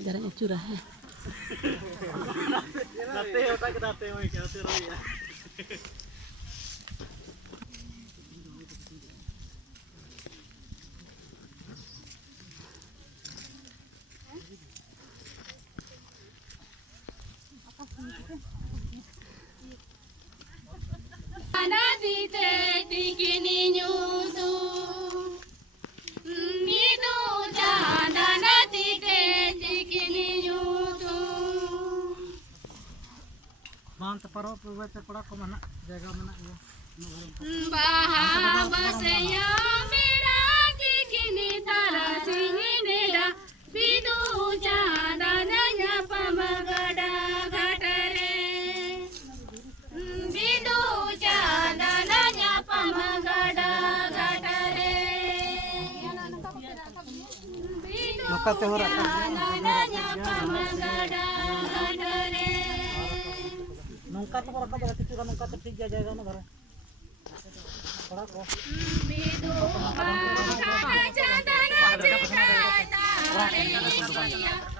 jaraknya curah ya. Mantap paro pura ko mana jaga mana ya. Bahabaseya mera kini tara singineda bidu jandananya pamagada gatare bidu jandananya pamagada gatare bidu jandananya pamagada gatare Nungkat ko ka berarti tu nungkat tiga jaga na bara. Para ko. bidu jandananya cita